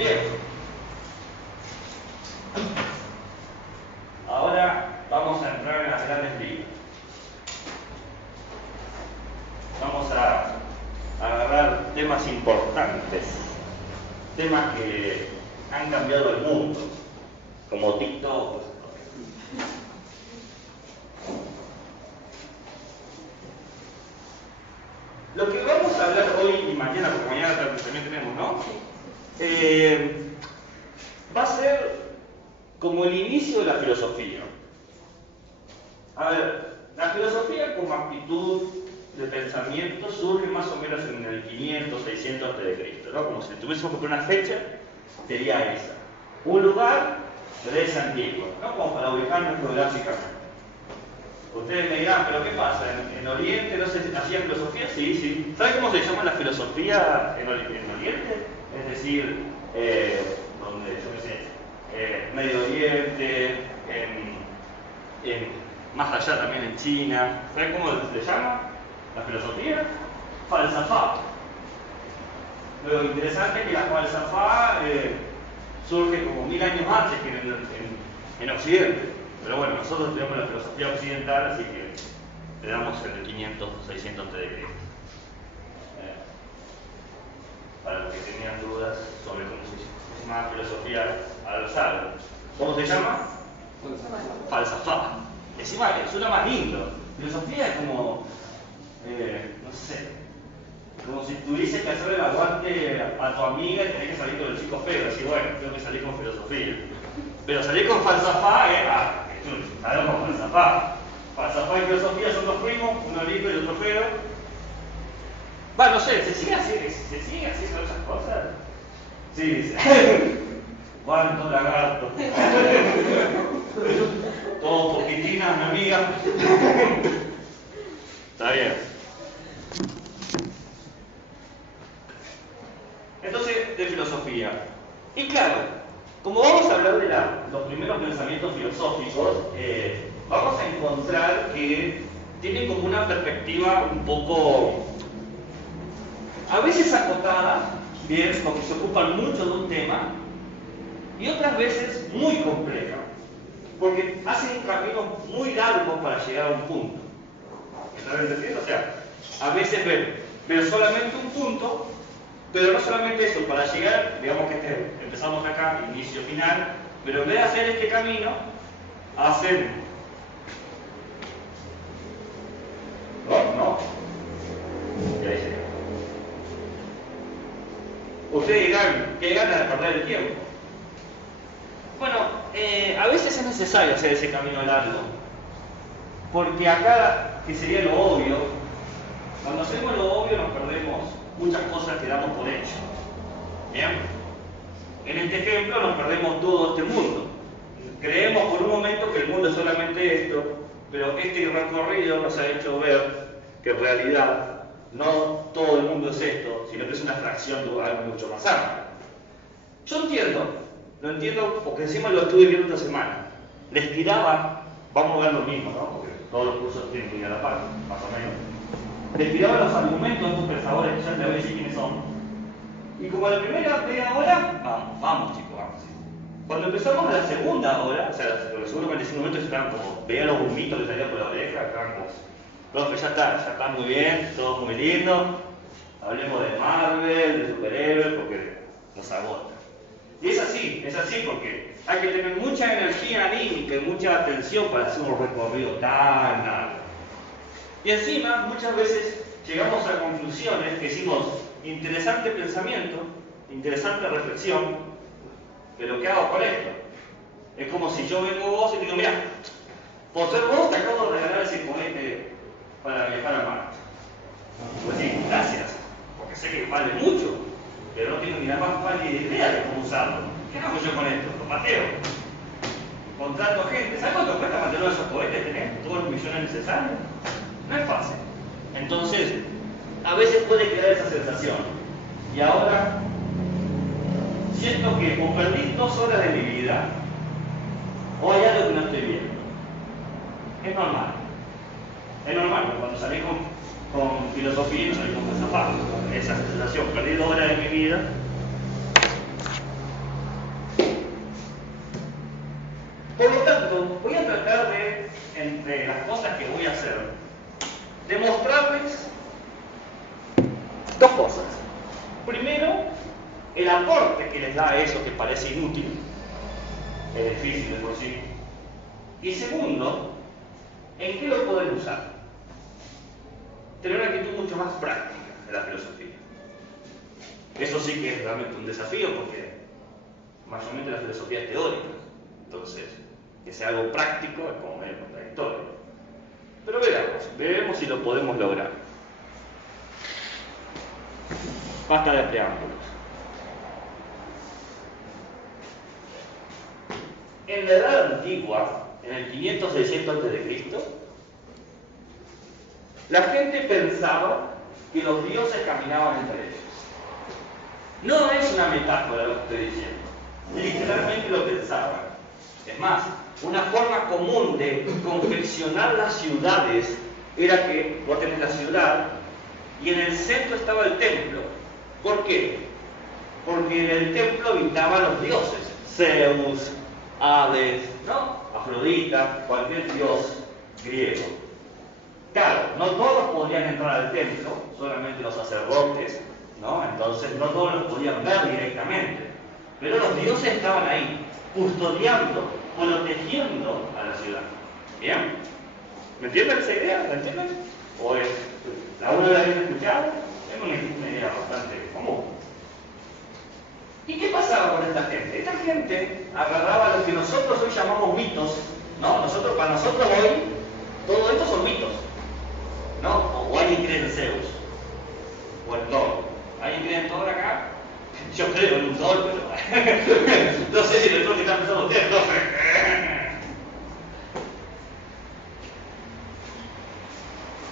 Bien. Ahora vamos a entrar en las grandes ligas. Vamos a agarrar temas importantes, temas que han cambiado el mundo, como TikTok. Lo que vamos a hablar hoy y mañana, porque mañana también tenemos, ¿no? Va a ser como el inicio de la filosofía. A ver, la filosofía como actitud de pensamiento surge más o menos en el 500, 600 a.C., ¿no? Como si tuviésemos que poner una fecha, sería esa. Un lugar de Grecia antigua, ¿no? Como para ubicarnos geográficamente. Ustedes me dirán, ¿pero qué pasa? ¿En Oriente no se hacía filosofía? Sí, sí. ¿Saben cómo se llama la filosofía en Oriente? Es decir, donde, yo qué sé, Medio Oriente, más allá también en China. ¿Saben cómo se llama la filosofía? Falsafá. Lo interesante es que la falsafá surge como 1000 años antes que en Occidente. Pero bueno, nosotros tenemos la filosofía occidental, así que le damos en el 500, 600 a.C. Para los que tenían dudas sobre cómo se llama filosofía al-Azhar. ¿Cómo se llama? Falsafá. Encima suena más lindo. Filosofía es como, no sé, como si tuviese que hacerle el aguante a tu amiga y tenés que salir con el chico feo. Así, bueno, tengo que salir con filosofía. Pero salir con falsafá sabemos con falsafá. Falsafá y filosofía son dos primos, uno lindo y otro feo. No sé, ¿se sigue haciendo esas cosas? Sí, dice. ¿Cuánto lagarto? Todo poquitinas, mi amiga. Está bien. Entonces, de filosofía. Y claro, como vamos a hablar de los primeros pensamientos filosóficos, vamos a encontrar que tienen como una perspectiva un poco, a veces acotada, bien, porque se ocupan mucho de un tema, y otras veces muy compleja, porque hacen un camino muy largo para llegar a un punto. ¿Están entendiendo? O sea, a veces ven solamente un punto, pero no solamente eso, para llegar, digamos que empezamos acá, inicio, final, pero en vez de hacer este camino, hacen... No. Y ahí se queda. Ustedes dirán, qué ganas de perder el tiempo. Bueno, a veces es necesario hacer ese camino largo, porque acá, que sería lo obvio, cuando hacemos lo obvio nos perdemos muchas cosas que damos por hecho. ¿Bien? En este ejemplo nos perdemos todo este mundo. Creemos por un momento que el mundo es solamente esto, pero este recorrido nos ha hecho ver que en realidad no todo el mundo es esto, sino que es una fracción de algo mucho más amplio. Yo lo entiendo porque encima lo estuve viendo esta semana. Les tiraba, vamos a ver lo mismo, ¿no? Porque todos los cursos tienen que ir a la par, más o menos. Les tiraba los argumentos de estos pensadores, que ya les voy a decir quiénes son. Y como a la primera media hora, vamos chicos, vamos. Cuando empezamos a la segunda hora, o sea, los segundos 45 minutos estaban como, veían los humitos que salían por la oreja, estaban como, profe, ya está muy bien, todo muy lindo, hablemos de Marvel, de superhéroes, porque nos agota. Y es así porque hay que tener mucha energía anímica y mucha atención para hacer un recorrido tan largo. Y encima, muchas veces llegamos a conclusiones que decimos, interesante pensamiento, interesante reflexión, pero ¿qué hago con esto? Es como si yo vengo vos y te digo, mira, por ser vos te acabo de regalar ese cohete para viajar a Marte. Y vos decís, gracias, porque sé que vale mucho, pero no tengo ni la más pálida idea de cómo usarlo. ¿Qué hago yo con esto? Lo pateo. Contrato gente. ¿Sabes cuánto cuesta mantener esos cohetes? ¿Tenés todos los millones necesarios? No es fácil. Entonces, a veces puede quedar esa sensación. Y ahora, siento que o perdí 2 horas de mi vida, o hay algo que no estoy viendo. Es normal. Es normal, porque cuando salí con filosofía, salí con falsafá. Esa sensación, perdí 2 horas de mi vida. tanto, voy a tratar de, entre las cosas que voy a hacer, demostrarles dos cosas. Primero, el aporte que les da eso que parece inútil, es difícil de por sí. Y segundo, ¿en qué lo pueden usar? Tener una actitud mucho más práctica de la filosofía. Eso sí que es realmente un desafío porque mayormente la filosofía es teórica. Entonces, que sea algo práctico es como medio contradictorio. Pero veremos si lo podemos lograr. Basta de preámbulos. En la Edad Antigua, en el 500-600 a.C., la gente pensaba que los dioses caminaban entre ellos. No es una metáfora lo que estoy diciendo. Literalmente lo pensaban. Es más, una forma común de confeccionar las ciudades era que vos tenés la ciudad y en el centro estaba el templo. ¿Por qué? Porque en el templo habitaban los dioses. Zeus, Hades, ¿no? Afrodita, cualquier dios griego. Claro, no todos podían entrar al templo, solamente los sacerdotes, ¿no? Entonces no todos los podían ver directamente. Pero los dioses estaban ahí, custodiando, protegiendo a la ciudad. ¿Bien? ¿Me entienden esa idea? ¿La entienden? ¿O es la una de las habéis escuchado? Es una idea bastante común. ¿Y qué pasaba con esta gente? Esta gente agarraba lo que nosotros hoy llamamos mitos, ¿no? Para nosotros hoy, todo esto son mitos, ¿no? O alguien cree en Zeus, o en Thor. ¿Alguien cree en Thor acá? Yo creo en un Thor, pero no sé si el Thor que están pensando ustedes, no sé.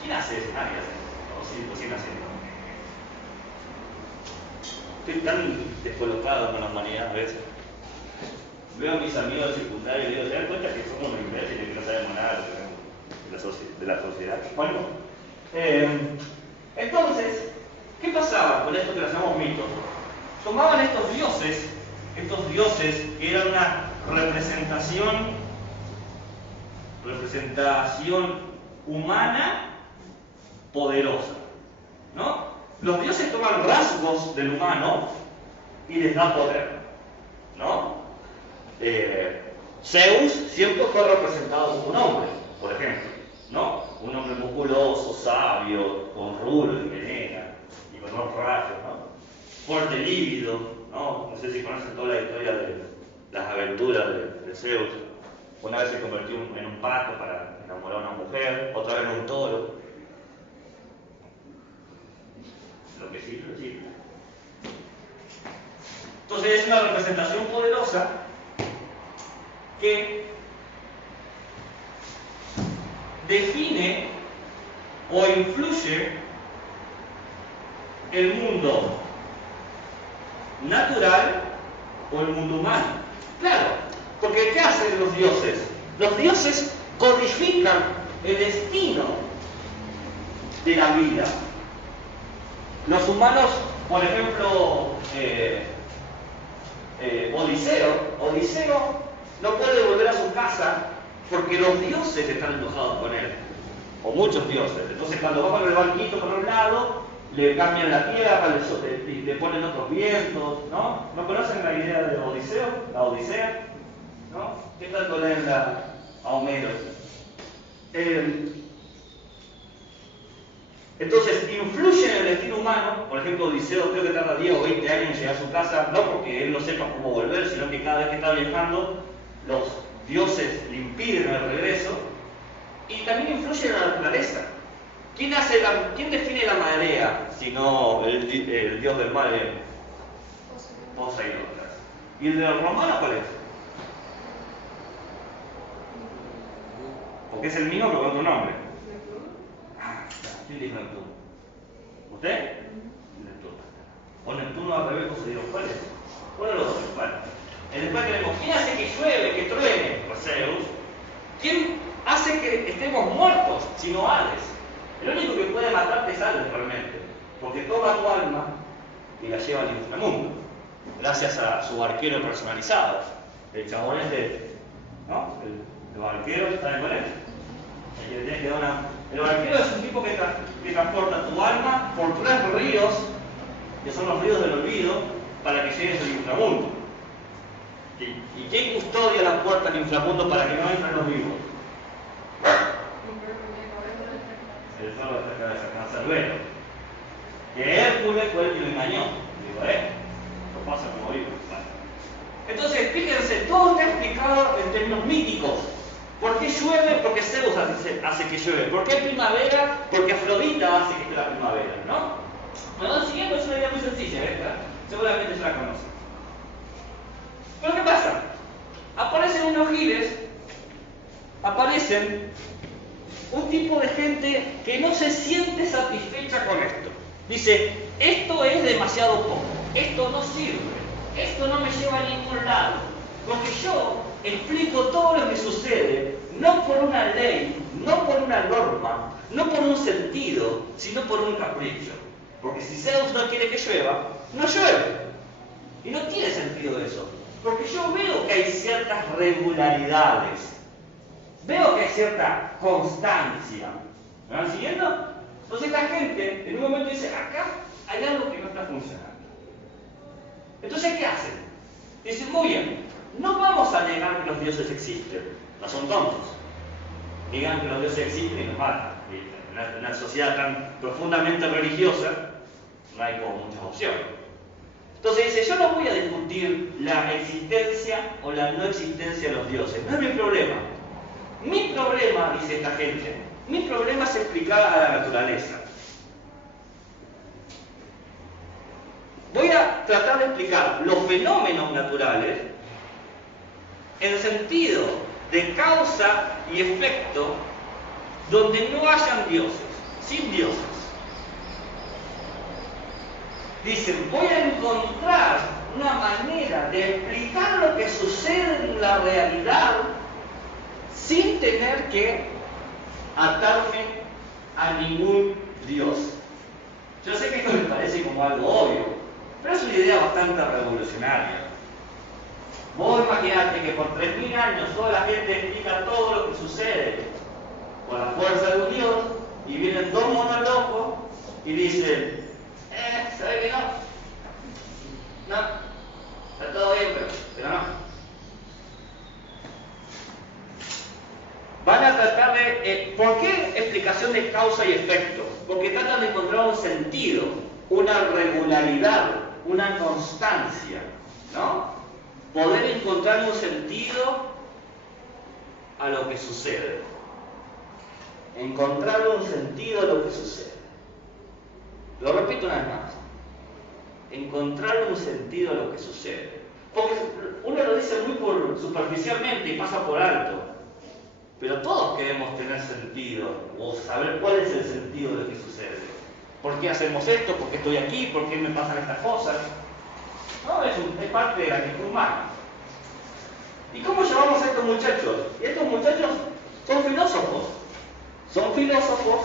¿Quién hace eso? Nadie hace eso. O sí hace eso. Estoy tan descolocado con la humanidad a veces. Veo a mis amigos del secundario y digo, ¿se dan cuenta que somos unos imbéciles y que no sabemos nada de la sociedad? Bueno, entonces, ¿qué pasaba con esto que lo llamamos mitos? Tomaban estos dioses que eran una representación humana poderosa, ¿no? Los dioses toman rasgos del humano y les da poder, ¿no? Zeus siempre fue representado como un hombre, por ejemplo, ¿no? Un hombre musculoso, sabio, con rulos y melena y con unos rayos, ¿no? Fuerte, lívido, ¿no? No sé si conocen toda la historia de las aventuras de Zeus. Una vez se convirtió en un pato para enamorar a una mujer, otra vez en un toro. Lo que sí. Entonces es una representación poderosa que define o influye el mundo natural o el mundo humano. Claro, porque ¿qué hacen los dioses? Los dioses codifican el destino de la vida. Los humanos, por ejemplo, Odiseo no puede volver a su casa porque los dioses están enojados con él, o muchos dioses. Entonces cuando va con el barquito por un lado, le cambian la tierra, le ponen otros vientos, ¿no? ¿No conocen la idea de Odiseo? La Odisea, ¿no? ¿Qué tanto leen a Homero? Entonces, influye en el destino humano. Por ejemplo, Odiseo creo que tarda 10 o 20 años en llegar a su casa, no porque él no sepa cómo volver, sino que cada vez que está viajando, los dioses le impiden el regreso. Y también influye en la naturaleza. ¿Quién define la marea, sino el dios del mar? Poseidón. ¿Y el de los romanos cuál es? Porque es el mismo pero con otro nombre. ¿Quién dijo Neptuno? ¿Usted? Neptuno. O Neptuno al revés, Poseidón. ¿Cuál es? Uno de los dos. Bueno. Después tenemos, ¿quién hace que llueve, que truene? Pues Zeus. ¿Quién hace que estemos muertos, sino Hades? El único que puede matarte es Hades realmente. Porque toma tu alma y la lleva al inframundo. Gracias a su arquero personalizado. El chabón ¿no? Los barqueros, ¿saben cuál es? El que le tienes que dar una... El barquero es un tipo que transporta tu alma por 3 ríos, que son los ríos del olvido, para que llegues al inframundo. ¿Y quién custodia la puerta del inframundo para que no entren los vivos? El sol de esta cabeza, Cancerbero. Que Hércules fue el que lo engañó. Digo, lo pasa como vivo. Vale. Entonces, fíjense, todo está explicado en términos míticos. ¿Por qué llueve? Porque Zeus hace que llueve. ¿Por qué hay primavera? Porque Afrodita hace que esté la primavera, ¿no? Bueno, siguiendo es una idea muy sencilla, ¿verdad? Seguramente se la conocen. Pero ¿qué pasa? Aparecen unos giles, aparecen un tipo de gente que no se siente satisfecha con esto. Dice, esto es demasiado poco, esto no sirve, esto no me lleva a ningún lado. Porque yo explico todo lo que sucede, no por una ley, no por una norma, no por un sentido, sino por un capricho. Porque si Zeus no quiere que llueva, no llueve. Y no tiene sentido eso. Porque yo veo que hay ciertas regularidades. Veo que hay cierta constancia. ¿Me van siguiendo? Entonces esta gente en un momento dice, acá hay algo que no está funcionando. Entonces, ¿qué hacen? Dicen, muy bien, no vamos a negar que los dioses existen. No son tontos. Digan que los dioses existen y nos matan. En una sociedad tan profundamente religiosa, no hay como muchas opciones. Entonces dice, yo no voy a discutir la existencia o la no existencia de los dioses. No es mi problema. Mi problema, dice esta gente, mi problema es explicar a la naturaleza. Voy a tratar de explicar los fenómenos naturales en el sentido de causa y efecto donde no hayan dioses, sin dioses. Dicen, voy a encontrar una manera de explicar lo que sucede en la realidad sin tener que atarme a ningún dios. Yo sé que esto me parece como algo obvio, pero es una idea bastante revolucionaria. Vos imaginate que por 3000 años toda la gente explica todo lo que sucede con la fuerza de un dios, y vienen 2 monos locos y dicen, ¿sabe que no? No, está todo bien, pero no. Van a tratar de... ¿por qué explicación de causa y efecto? Porque tratan de encontrar un sentido, una regularidad, una constancia, ¿no? Poder encontrar un sentido a lo que sucede. Encontrar un sentido a lo que sucede. Lo repito una vez más. Encontrar un sentido a lo que sucede. Porque uno lo dice muy superficialmente y pasa por alto. Pero todos queremos tener sentido o saber cuál es el sentido de lo que sucede. ¿Por qué hacemos esto? ¿Por qué estoy aquí? ¿Por qué me pasan estas cosas? No, es parte de la actitud humana. ¿Y cómo llamamos a estos muchachos? Y estos muchachos son filósofos. Son filósofos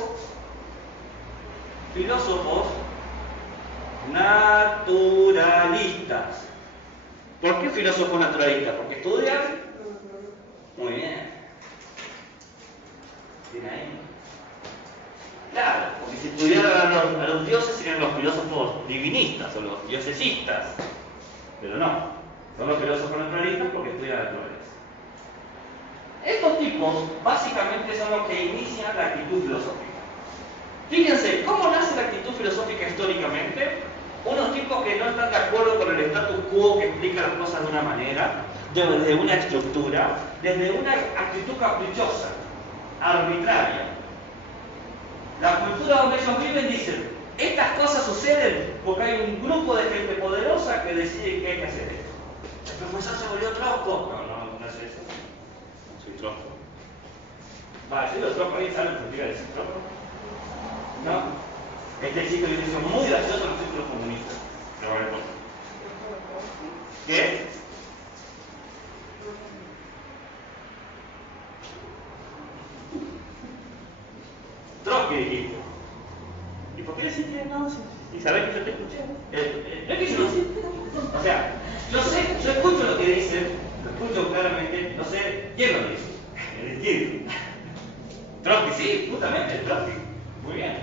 naturalistas. ¿Por qué filósofos naturalistas? Porque estudian muy bien. ¿Tiene ahí? Claro, porque si estudiaran a los dioses serían los filósofos divinistas o los diosesistas. Pero no, son los filósofos naturalistas porque estudian la naturaleza. Estos tipos básicamente son los que inician la actitud filosófica. Fíjense, ¿cómo nace la actitud filosófica históricamente? Unos tipos que no están de acuerdo con el status quo que explica las cosas de una manera, desde una estructura, desde una actitud caprichosa, arbitraria. La cultura donde ellos viven dicen, estas cosas suceden porque hay un grupo de gente poderosa que decide que hay que hacer esto. El profesor se volvió tronco. No es eso. No soy tronco. Va, yo digo tronco, ¿alguien sabe lo que significa decir tronco? ¿No? Este chiste que dice muy gracioso en los círculos comunistas. Pero a ver, ¿qué? Trotsky dijiste. ¿Y por qué decís que no? ¿Y sabés que yo te escuché? Es que yo no sé. O sea, yo escucho lo que dicen, lo escucho claramente, no sé quién lo dice. existir. Trotsky, sí, justamente, Trotsky. Muy bien.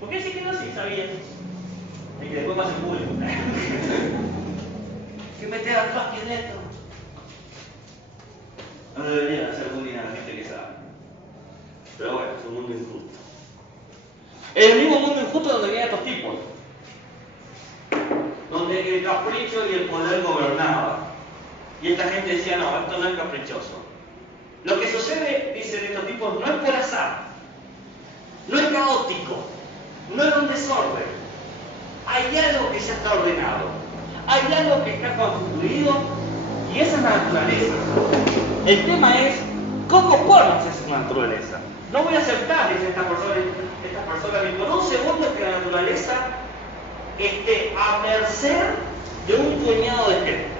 ¿Por qué sí que no? Sí, sabía. Y que después más en público. ¿Qué meter a Trotsky en esto? No deberían hacer bullying a la gente que sabe. Pero bueno, es un mundo injusto. Es el mismo mundo injusto donde vienen estos tipos. Donde el capricho y el poder gobernaban. Y esta gente decía, no, esto no es caprichoso. Lo que sucede, dicen estos tipos, no es por azar. No es caótico. No es un desorden. Hay algo que ya está ordenado. Hay algo que está construido y esa es la naturaleza. El tema es, ¿cómo conoces esa naturaleza? No voy a aceptar, dice esta persona, ni por un segundo que la naturaleza esté a merced de un puñado de gente.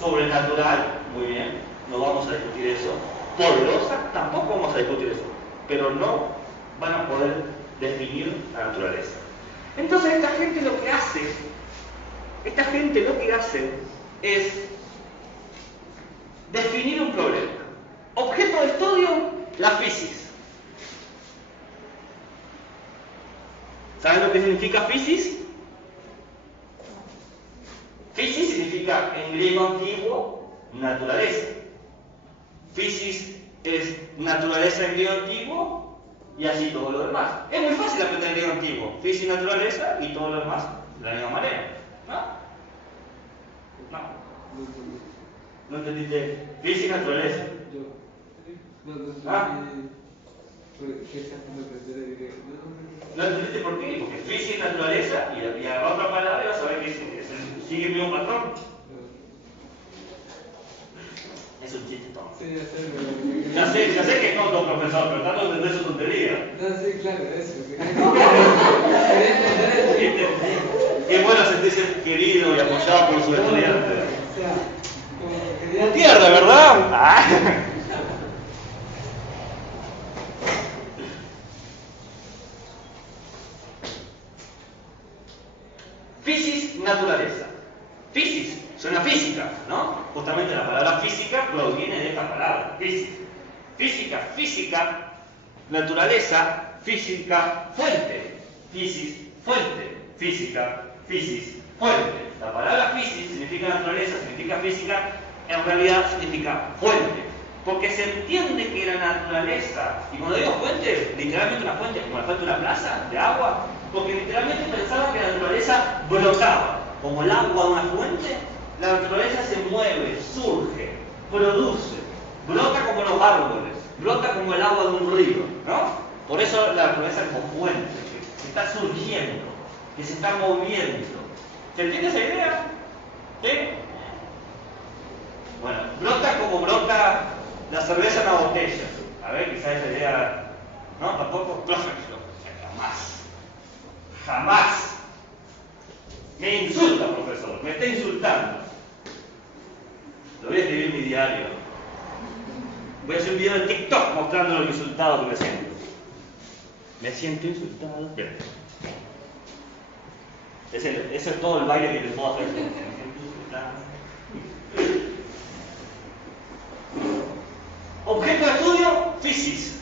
Sobrenatural, muy bien, no vamos a discutir eso. Poderosa, tampoco vamos a discutir eso. Pero no van a poder definir la naturaleza. Entonces esta gente lo que hace es definir un problema. Objeto de estudio, la física. ¿Saben lo que significa física? Física significa en griego antiguo naturaleza. Física es naturaleza en griego antiguo y así todo lo demás. Es muy fácil aprender en griego antiguo. Física y naturaleza y todo lo demás de la misma manera. ¿No? No. ¿No entendiste? Física y naturaleza. ¿Ah? ¿No entendiste por qué? Porque física y naturaleza y a otra palabra y vas a ver que sigue el mismo patrón. Es un chiste tonto. Sí, ya sé que es tonto, profesor, pero tanto de entender su tontería. No, sí, claro, eso. Qué bueno sentirse querido y apoyado por su estudiante. Tierra, ¿verdad? Ah. Física, naturaleza. Física, suena física, ¿no? Justamente la palabra física proviene de esta palabra, física. Física, naturaleza, física, fuente. Física, fuente. La palabra física significa naturaleza, significa física, en realidad significa fuente. Porque se entiende que la naturaleza, y cuando digo fuente, literalmente una fuente, como la fuente de una plaza, de agua, porque literalmente pensaban que la naturaleza brotaba, como el agua de una fuente, la naturaleza se mueve, surge, produce, brota como los árboles, brota como el agua de un río, ¿no? Por eso la naturaleza es como fuente, que está surgiendo, que se está moviendo. ¿Se entiende esa idea? ¿Sí? Bueno, brota como brota la cerveza en la botella. A ver, quizás esa idea, ¿no? Tampoco, perfecto. Jamás. Me insulta, profesor, me está insultando. Lo voy a escribir en mi diario. Voy a hacer un video de TikTok mostrando lo insultado que me siento. Me siento insultado. Bien. Ese es todo el baile que les puedo hacer. Me siento insultado. Objeto de estudio, física.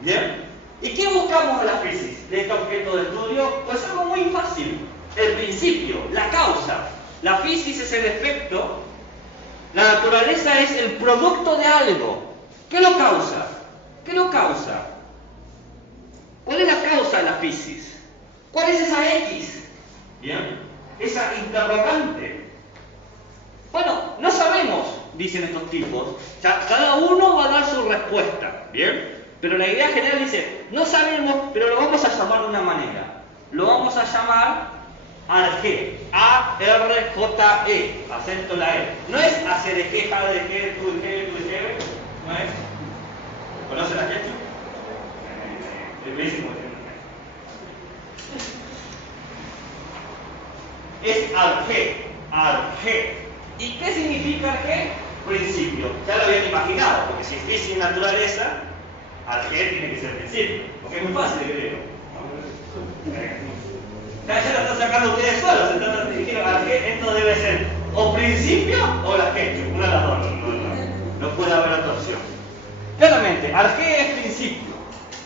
¿Bien? ¿Y qué buscamos en la física? De este objeto de estudio, pues algo muy fácil. El principio, la causa. La física es el efecto. La naturaleza es el producto de algo. ¿Qué lo causa? ¿Cuál es la causa de la física? ¿Cuál es esa X? ¿Bien? Esa interrogante. Bueno, no sabemos, dicen estos tipos. Cada uno va a dar su respuesta. ¿Bien? Pero la idea general dice, no sabemos, pero lo vamos a llamar de una manera. Lo vamos a llamar Arge. A-R-J-E. Acento la E. No es Acerejé, Jadejé, Tuijé, no es. ¿Conocen a Ketchup? Es bellísimo. Es Arge. ¿Y qué significa Arge? Principio. Ya lo habían imaginado, porque si es física y naturaleza, Arge tiene que ser principio. Porque es muy fácil de creer. Ya lo están sacando ustedes solos, entonces dijeron, esto debe ser o principio o la ketchup, una de las dos. No puede haber otra opción. ¿Qué Nuevamente, arqué es principio.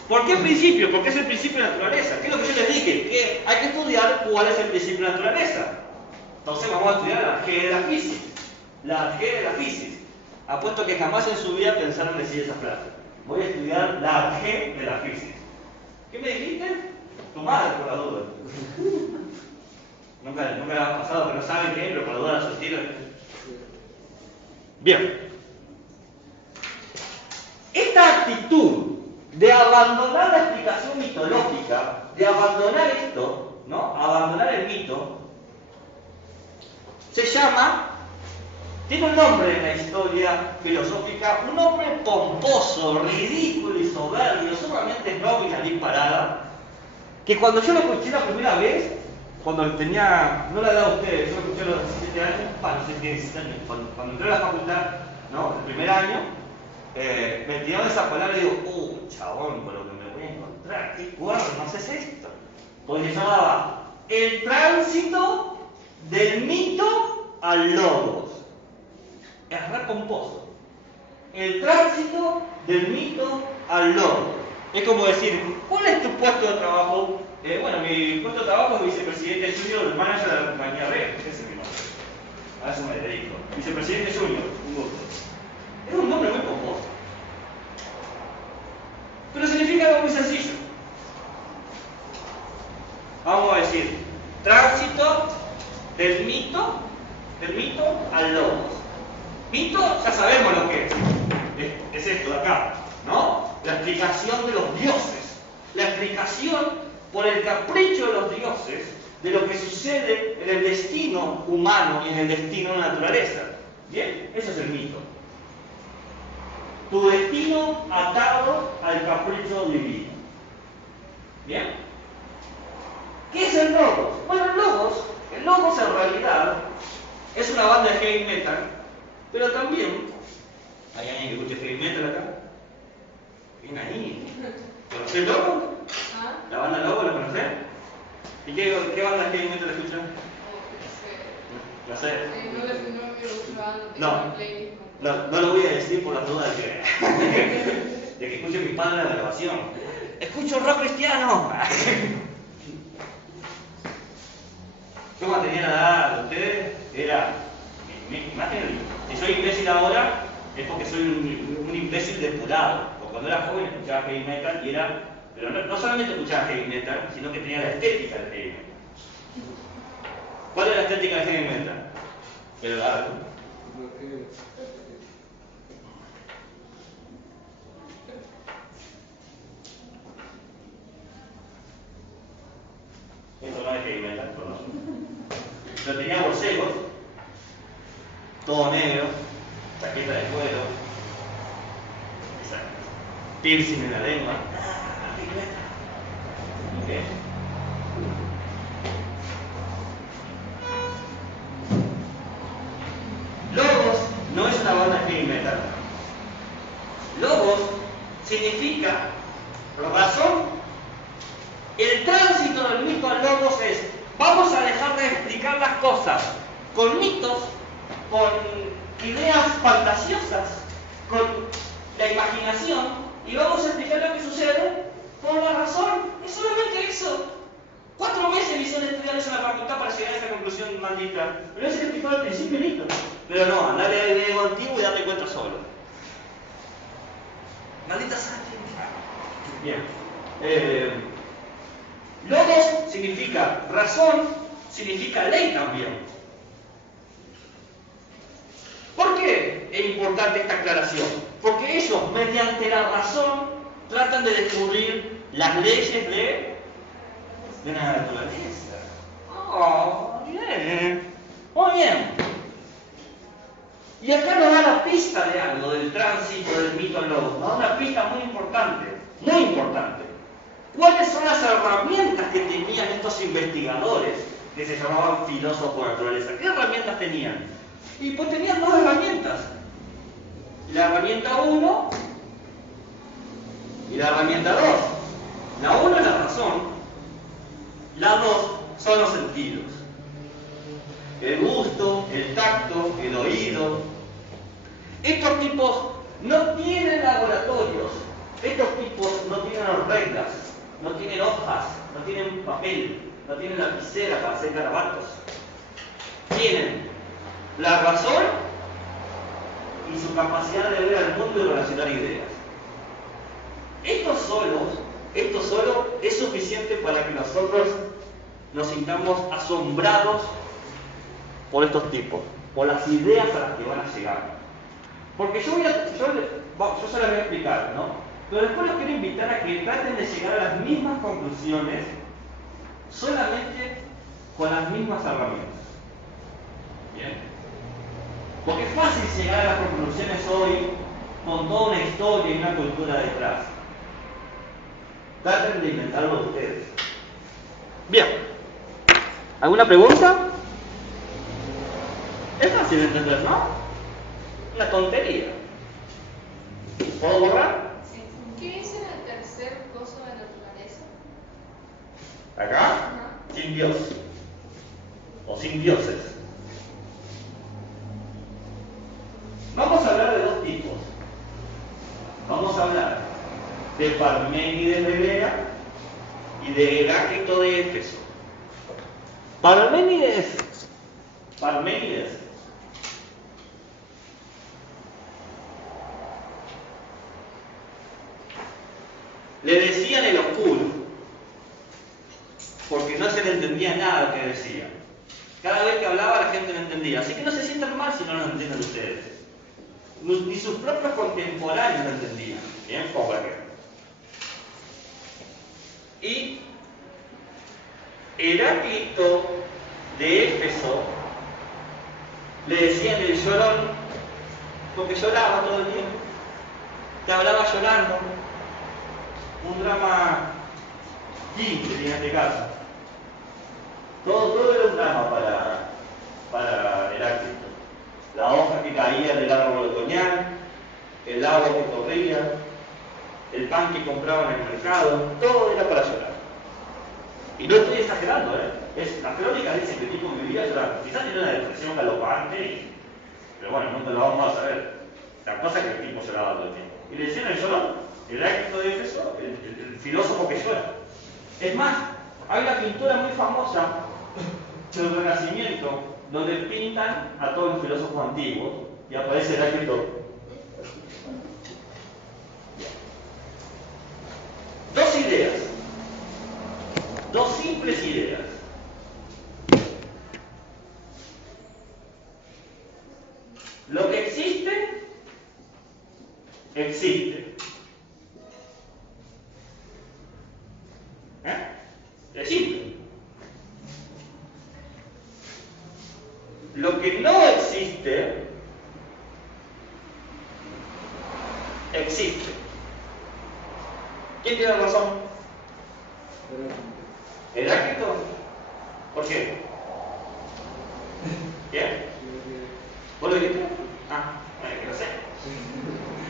¿Por qué principio? Porque es el principio de la naturaleza. ¿Qué es lo que yo les dije? Que hay que estudiar cuál es el principio de la naturaleza. Entonces vamos a estudiar la arqué de la física. La arqué de la física. Apuesto que jamás en su vida pensaron decir esa frase. Voy a estudiar la arqué de la física. ¿Qué me dijiste? Tu madre, por la duda. Nunca le ha pasado, pero no saben qué es, pero por la duda la sostienen. Bien. Esta actitud de abandonar la explicación mitológica, de abandonar esto, ¿no? Abandonar el mito, se llama, tiene un nombre en la historia filosófica, un nombre pomposo, ridículo y soberbio, sumamente noble y disparada, que cuando yo lo escuché la primera vez, cuando tenía, no la edad de ustedes, yo lo escuché a los 17 años, no sé si 17 años, cuando entré a la facultad, ¿no? El primer año, me tiraron esa palabra y digo, chabón, con lo que me voy a encontrar, qué cuernos es esto. Porque se llamaba el tránsito del mito al logos. Es re pomposo. El tránsito del mito al logos. Es como decir, ¿cuál es tu puesto de trabajo? Bueno, mi puesto de trabajo es vicepresidente junior del manager de la compañía Red. Ese es mi nombre. A eso me dedico. Vicepresidente junior, un gusto. Es un nombre muy pomposo. Pero significa algo muy sencillo. Vamos a decir, tránsito del mito al logos. Mito, ya sabemos lo que es. Es esto de acá, ¿no? La explicación de los dioses. La explicación por el capricho de los dioses de lo que sucede en el destino humano y en el destino de la naturaleza. ¿Bien? Eso es el mito. Tu destino atado al capricho divino. ¿Bien? ¿Qué es el Logos? Bueno, el Logos en realidad es una banda de heavy metal, pero también, ¿hay alguien que escuche heavy metal acá? Bien ahí. ¿Conocés el Logos? ¿La banda Logos la conocés? ¿Y qué banda de heavy metal escuchan? No sé. No lo voy a decir por la duda de que escuche mi padre la grabación. ¡Escucho rock cristiano! Yo cuando tenía la edad de ustedes, era. Imagínense, si soy imbécil ahora, es porque soy un imbécil depurado. Porque cuando era joven escuchaba heavy metal y era. Pero no solamente escuchaba heavy metal, sino que tenía la estética del heavy metal. ¿Cuál es la estética del heavy metal? El largo. Esto no es heavy metal, conozco. Pero tenía borcegos, todo negro, chaqueta de cuero, piercing en la lengua. ¿Okay? Logos no es una banda heavy metal. Logos significa razón. El tránsito del mito al logos es, vamos a dejar de explicar las cosas con mitos, con ideas fantasiosas, con la imaginación, y vamos a explicar lo que sucede con la razón. Es solamente eso. 4 meses me hicieron estudiar eso en la facultad para llegar a esta conclusión maldita. Pero es explicado al principio y listo. Pero no, andale al griego antiguo y date cuenta solo. Maldita sea. Bien. Logos significa razón, significa ley también. ¿Por qué es importante esta aclaración? Porque ellos, mediante la razón, tratan de descubrir las leyes de la naturaleza. Oh, bien. Muy bien. Y acá nos da la pista de algo, del tránsito del mito al logos. Nos da una pista muy importante, muy importante. ¿Cuáles son las herramientas que tenían estos investigadores que se llamaban filósofos por naturaleza? ¿Qué herramientas tenían? Y pues tenían 2 herramientas. La herramienta 1 y la herramienta 2. La 1 es la razón, la 2 son los sentidos. El gusto, el tacto, el oído. Estos tipos no tienen laboratorios, Estos tipos no tienen reglas, no tienen hojas, no tienen papel, no tienen lapicera para hacer garabatos. Tienen la razón y su capacidad de ver al mundo y relacionar ideas. Esto solo es suficiente para que nosotros nos sintamos asombrados por estos tipos, por las ideas a las que van a llegar. Porque yo se las voy a explicar, ¿no? Pero después los quiero invitar a que traten de llegar a las mismas conclusiones solamente con las mismas herramientas. ¿Bien? Porque es fácil llegar a las conclusiones hoy con toda una historia y una cultura detrás. Traten de inventarlo ustedes. Bien. ¿Alguna pregunta? Es fácil de entender, ¿no? Una tontería. ¿Puedo borrar? Sí. ¿Qué es el tercer gozo de naturaleza? ¿Acá? Sin Dios. O sin dioses. Vamos a hablar de dos tipos. Vamos a hablar de Parménides de Berea y de Heráclito de Éfeso. Parménides le decían el oscuro porque no se le entendía nada lo que decía. Cada vez que hablaba la gente no entendía. Así que no se sientan mal si no lo entienden ustedes. Ni sus propios contemporáneos lo entendían. Bien, por ejemplo. Y Heráclito de Éfeso le decían el llorón porque lloraba todo el tiempo. Te hablaba llorando. Un drama simple en este caso. Todo era un drama para Heráclito. La hoja que caía del árbol otoñal, el agua que corría, el pan que compraban en el mercado, todo era para llorar. Y no estoy exagerando, la crónica dice que el tipo vivía llorando. Quizás tenía una depresión galopante, pero bueno, nunca lo vamos a saber. La cosa es que el tipo lloraba todo el tiempo. Y le decían el llorón, el Heráclito de Éfeso, el filósofo que llora. Es más, hay una pintura muy famosa del Renacimiento donde pintan a todos los filósofos antiguos y aparece Heráclito. Dos simples ideas. Lo que existe, existe. Es simple. Lo que no existe, existe. ¿Quién tiene razón? ¿Heráclito? ¿Por qué? ¿Bien? ¿Vos lo dijiste? Que no sé.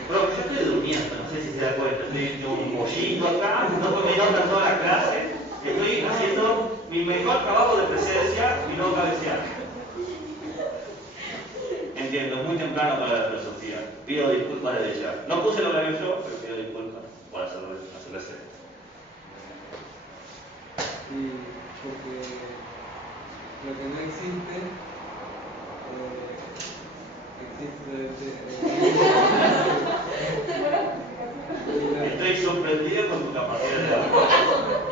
Pero yo estoy durmiendo, no sé si se da cuenta. Estoy un pollito acá, no tomé nota toda la clase. Estoy haciendo mi mejor trabajo de presencia y no cabecear. Entiendo, es muy temprano para la filosofía. Pido disculpas desde ya. No puse lo que había yo, pero pido disculpas por hacerlo así. Y porque lo que no existe, Estoy sorprendido con tu capacidad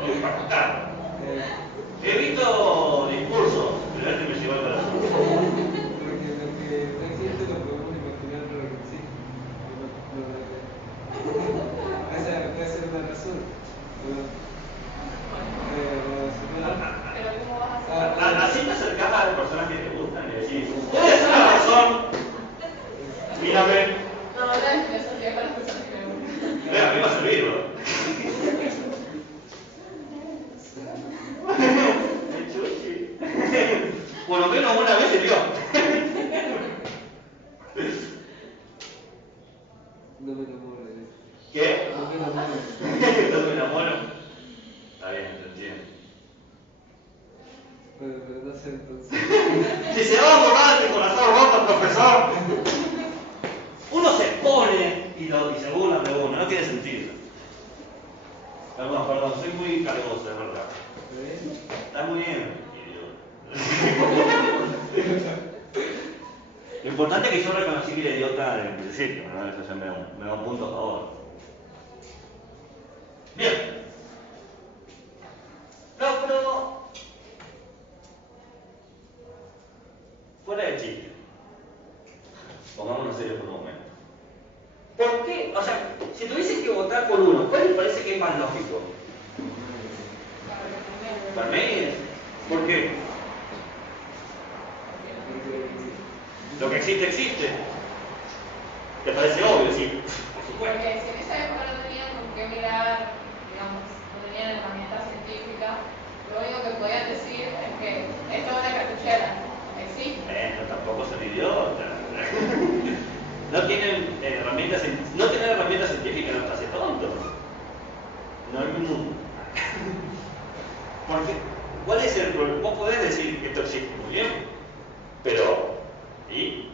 de impactar. He visto discursos, pero este me llevó al corazón. Porque lo que no existe lo podemos imaginar lo que existe. Esa es una razón. Pero ¿cómo vas a hacer? Así te acercás a las personas que te gustan y decís, ¿cuál es la razón? Mírame. No, la filosofía para las personas que me gustan. A mí va a servir, ¿no? Por lo menos una vez se dio. No me enamoro de eso. ¿Qué? No me enamoro de eso. No me enamoro. Está bien, te entiendo. Pero no sé entonces. Si se va a borrar el corazón roto, profesor, uno se pone y se burla de uno, no tiene sentido. importante es que yo reconocí que era idiota del principio, ¿no? Eso ya me da un punto a favor. Bien. No, pero fuera de chiste. Pongámonos serios por un momento. ¿Por qué? O sea, si tuviesen que votar por uno, ¿cuál les parece que es más lógico? Parmenides. ¿Por qué? Lo que existe, existe. ¿Te parece obvio? Sí, por supuesto. Porque si en esa época no tenían con qué mirar, digamos, no tenían herramientas científicas, lo único que podían decir es que esto es una cartuchera, existe. No, tampoco son idiotas. No tienen herramientas, no tener herramientas científicas no te hace tonto. No es común. Porque, ¿cuál es el problema? Vos podés decir que esto existe muy bien, pero, ¿y?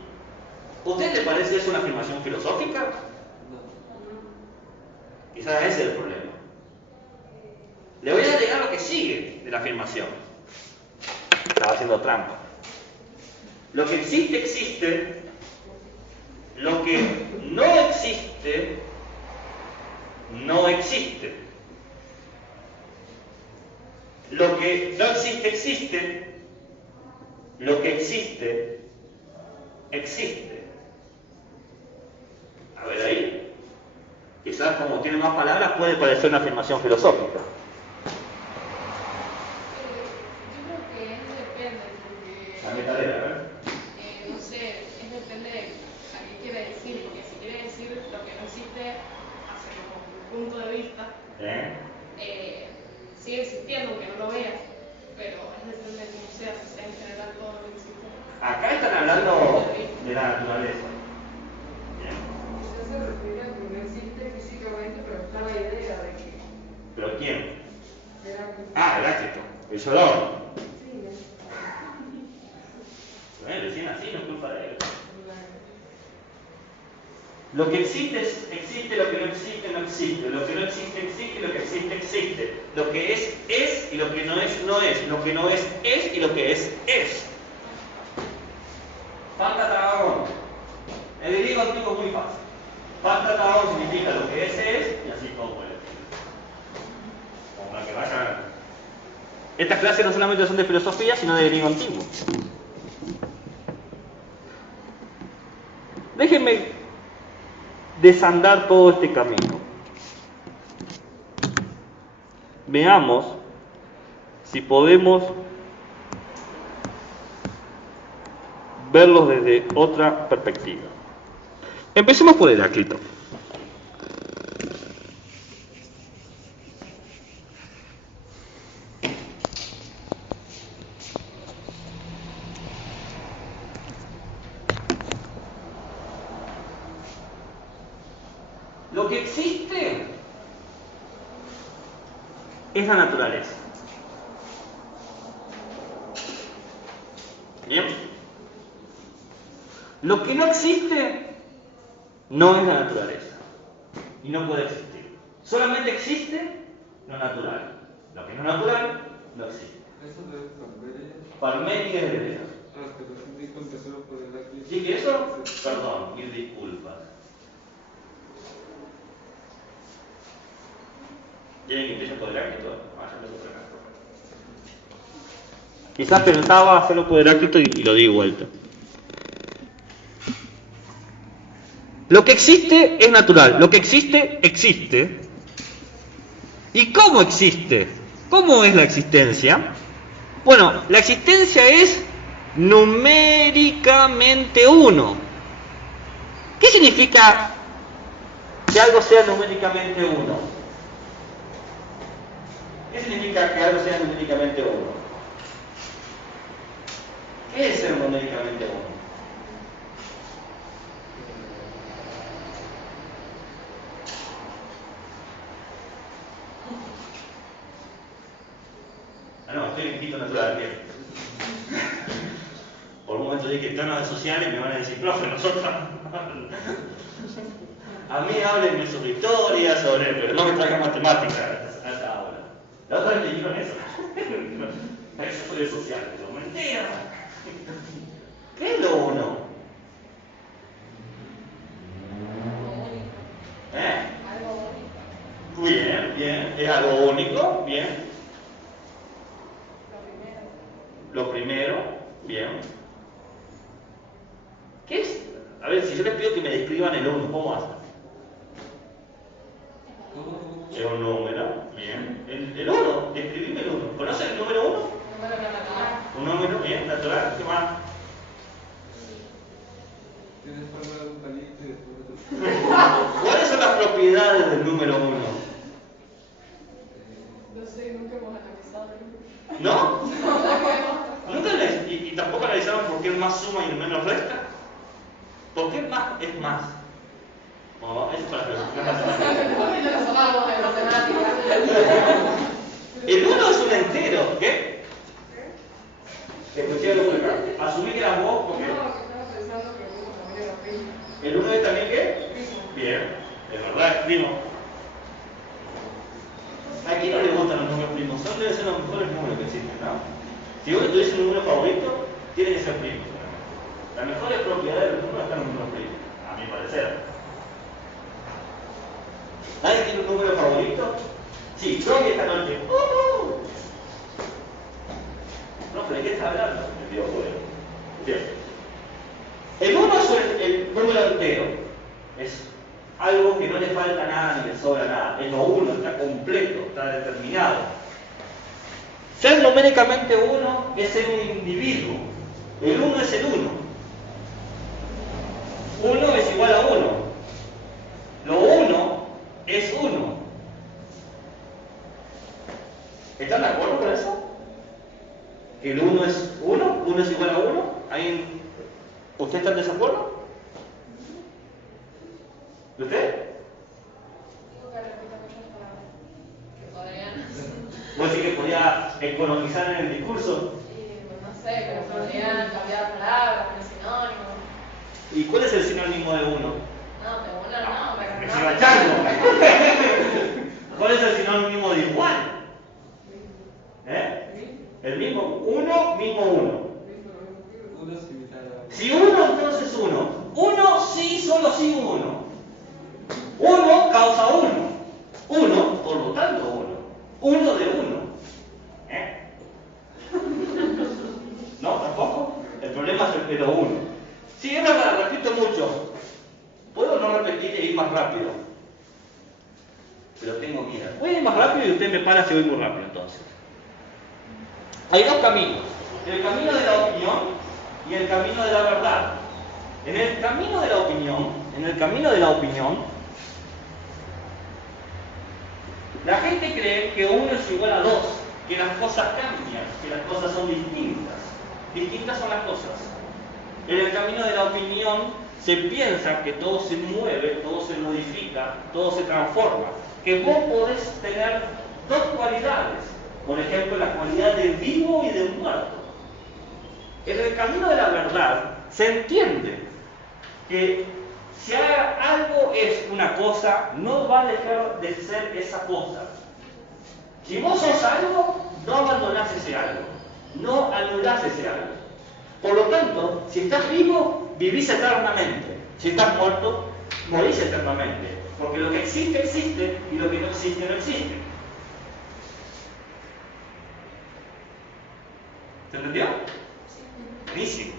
¿Usted le parece eso una afirmación filosófica? No. Quizás ese es el problema. Le voy a agregar lo que sigue de la afirmación. Estaba haciendo trampa. Lo que existe, existe. Lo que no existe, no existe. Lo que no existe, existe. Lo que existe, existe. A ver ahí. Quizás como tiene más palabras puede parecer una afirmación filosófica. Yo creo que es depende, porque La metadera, ¿verdad? no sé, es depende de a qué quiere decir, porque si quiere decir lo que no existe, hace como un punto de vista, sigue existiendo aunque no lo veas, pero es depende de cómo sea, si sea en general todo lo que existe. Acá están hablando de la naturaleza. Bien. Quizás se refiere a que no existe físicamente, pero está la idea de que ¿Pero quién? Heráclito. Ah, Heráclito, el Solón. Sí, Bueno, decían así, no es culpa de él. Lo que existe, existe, lo que no existe, no existe. Lo que no existe, existe, lo que existe, existe. Lo que es, y lo que no es, no es. Lo que no es, y lo que es, es. Pantatragón. El griego antiguo es muy fácil. Pantatragón significa lo que es, y así todo puede ser. Como para que vayan. Estas clases no solamente son de filosofía, sino de griego antiguo. Déjenme desandar todo este camino. Veamos si podemos verlos desde otra perspectiva. Empecemos por Heráclito. Lo que existe es la naturaleza. ¿Bien? Lo que no existe no es la naturaleza. Y no puede existir. Solamente existe lo natural. Lo que no es natural no existe. Eso de Parmenides. Parménides de Heredas. Ah, pero sí dijo empezó por Heráclito. ¿Sí que eso? Sí. Perdón, mil disculpas. ¿Quieren que empiece por Heráclito? Ah, ya empezó por Heráclito. Quizás pensaba hacerlo por Heráclito y lo di vuelta. Lo que existe es natural. Lo que existe, existe. ¿Y cómo existe? ¿Cómo es la existencia? Bueno, la existencia es numéricamente uno. ¿Qué significa que algo sea numéricamente uno? ¿Qué significa que algo sea numéricamente uno? ¿Qué es ser numéricamente uno? Ah, no, estoy en quinto natural, bien. Por un momento dije temas sociales y me van a decir, profe, nosotros. A mí háblenme sobre historia, pero no me traigan matemáticas a esta aula. La otra vez me dijeron eso. Eso fue de social, pero mentira. ¿Qué es lo uno? Es algo único, bien. Lo primero. Lo primero, bien. ¿Qué es? A ver, si yo les pido que me describan el 1, ¿cómo hacen? Es un número, bien. El 1, describime el 1. ¿Conocen el número 1? Número natural. Un número, bien, natural. ¿Qué más? Tienes forma de un palito y después ¿Cuáles son las propiedades del número 1? No sé, nunca hemos analizado. ¿No? ¿Nunca y tampoco analizaron por qué el más suma y el menos resta? ¿Por qué el más es más? Oh, eso es para Porque no lo tomamos en matemáticas. El 1 es un entero, ¿qué? Escuché algo por acá. Asumí que eras vos porque. No, que estaba pensando que el uno también era primo. ¿El 1 es también qué? Primo. Bien, es verdad, es primo. ¿A quién no le gustan los números primos? Deben ser los mejores números que existen, ¿no? Si vos tuviese un número favorito, tiene que ser primo. Las mejores propiedades de los números están en los números primos, a mi parecer. ¿Nadie tiene un número favorito? Sí, Croqui esta noche. Profe, ¿de qué está hablando? El videojuego. Bien. El 1 es el número entero. Es algo que no le falta nada ni le sobra nada. Es lo 1, está completo, está determinado. Ser numéricamente 1 es ser un individuo. El 1 es el 1. 1 es igual a 1. Lo 1 es 1. ¿Están de acuerdo con eso? ¿Que el 1 es 1? ¿1 es igual a 1? ¿Usted está en desacuerdo? ¿Y usted? Digo que repita muchas palabras que podrían. ¿Vos decís que podía economizar en el discurso? No sé, pero podrían cambiar palabras, poner sinónimos. ¿Y cuál es el sinónimo de 1? No, de uno no, pero Me no. estoy agachando. ¿Cuál es el sinónimo de igual? ¿Eh? El mismo. 1, mismo 1. uno es similar a Si 1, entonces 1. 1, sí, solo sí 1. 1 causa 1. 1, por lo tanto 1. 1 de 1. ¿Eh? ¿No? ¿Tampoco? El problema es el de lo 1. Sí, es verdad, repito mucho. Puedo no repetir e ir más rápido. Pero tengo miedo. Voy a ir más rápido y usted me para si voy muy rápido entonces. Hay dos caminos. El camino de la opinión y el camino de la verdad. En el camino de la opinión, la gente cree que 1 es igual a 2, que las cosas cambian, que las cosas son distintas. Distintas son las cosas. En el camino de la opinión se piensa que todo se mueve, todo se modifica, todo se transforma. Que vos podés tener dos cualidades. Por ejemplo, la cualidad de vivo y de muerto. En el camino de la verdad se entiende que si algo es una cosa, no va a dejar de ser esa cosa. Si vos sos algo, no abandonás ese algo, no anulás ese algo. Por lo tanto, si estás vivo, vivís eternamente. Si estás muerto, morís eternamente. Porque lo que existe, existe, y lo que no existe, no existe. ¿Se entendió? Buenísimo.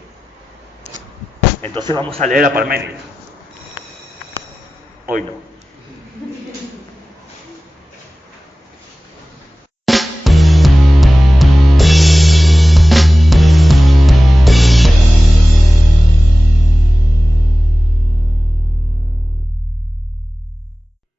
Entonces vamos a leer a Parménides. Hoy no.